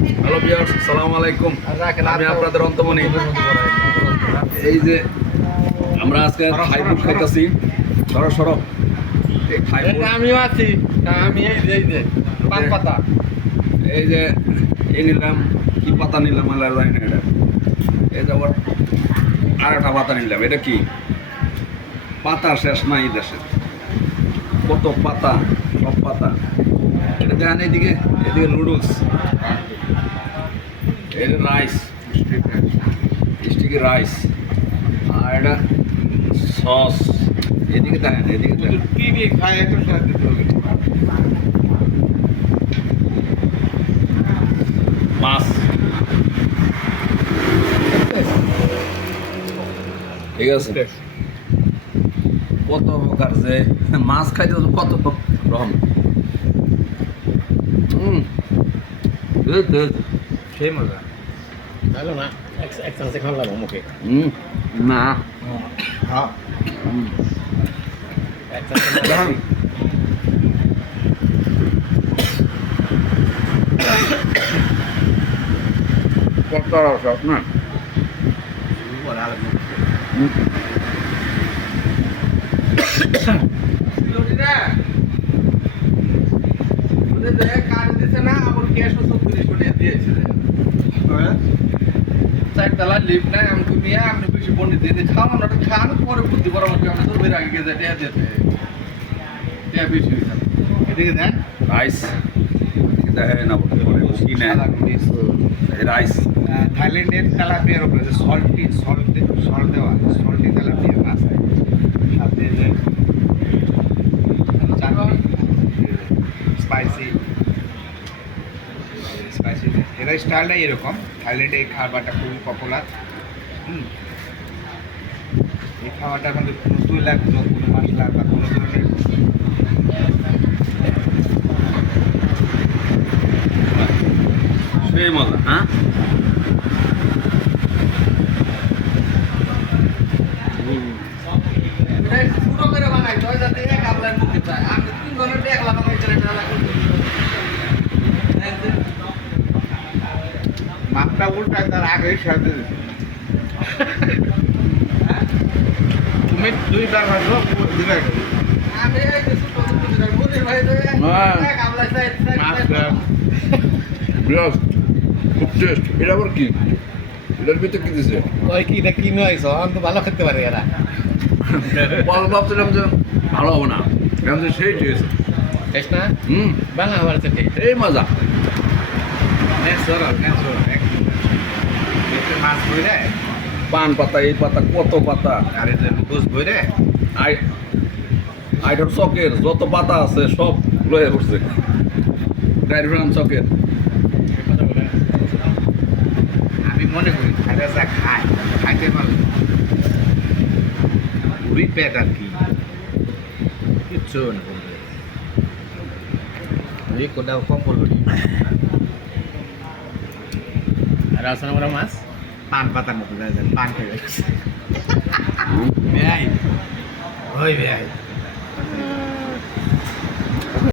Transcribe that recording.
Hello viewers, আসসালামু আলাইকুম। আমি আপনাদের অন্তমনি। এই যে আমরা আজকে থাই ফুড খাইতেছি। সরো এই থাই ফুড আমিও আছি। আমি এই যে পান পাতা। এই যে এই নিলাম, কি পাতা নিলাম আল্লাহ জানি না। এটা এই যে আবার আর একটা পাতা নিলাম। এটা কি পাতা শেষ নাই দেশে, কত পাতা, সব পাতা। এটা দেখেন এদিকে নুডলস, এটা রাইস, স্টিকি রাইস, আর এটা সস। এদিকে দেখেন, এদিকে দেখেন কি দিয়ে খায় এত স্বাদ দিতে হবে। মাছ। ঠিক আছে, কত প্রকার যে মাছ খাইতে কত রকম। সেই মজা ভালো না। এক চান্সে খাওয়া মুখে না হ্যাঁ এক চান্সে কত রকম না। চারতলা লিফট নাই আমি তুমি আপনি বেশি পণ্ডিত দিয়ে খাওয়ানো না খাওয়ানো পরে বুদ্ধি পরামর্শ আমরা তো বের আগে গেছে টেয়া দিতে টেয়া বেশি হয়ে যাবে এদিকে দেন রাইস দেখেন না, কি নেয় রাইস। থাইল্যান্ডের তেলাপিয়ার উপরে যে সল্ট দেওয়া সল্টি তেলাপিয়া মাছ সাথে যে চাটনি স্পাইসি এরা স্টাইলটাই এরকম। থাইল্যান্ডে এই খাবারটা খুবই পপুলার। এই খাবারটার মধ্যে কোনো তৈলাক্ত, কোনো মশলা বা কোনো ধরনের সেই মজা। হ্যাঁ, ছোট করে বানাই তো যাতে এক আপনার মুখে চায় আমি তিন ধরনের দেখলাম আমি মাপটা উল্টায় তার আগেই সাথে তুমি দুইবার ভাজো দিবে আমি এই যে ছোট ছোট মুদির ভাই তো এক আপনার চাই বিরাজ খুব টেস্ট। এটা আবার কি, এটার ভিতরে কি দিছে? ওই কি এটা কিনো আইছো আমি তো ভালো খেতে পারি এরা ভাবছিলাম যে ভালো হবে না, এখন তো সেই টেস্ট। টেস্ট না বাংলা খাবার টেস্ট এই মজা। ন্যাচারাল মাছ বইরে পান পাতা, এই পাতা, কত পাতা। আর এই যে লুকোস বইরে আইডর চকের যত পাতা আছে সব লয়ে পড়ছে। ডাইগ্রাম চকের আমি মনে করি খাইতে যা খাইতে পারলে পুরি পেট আর কি কিচ্ছু না বলবে এই কোনটা কম বলবো আর আসলে আমরা মাছ পান পাতার মতো যায় পান খেয়ে বেয়াই ওই বেয়াই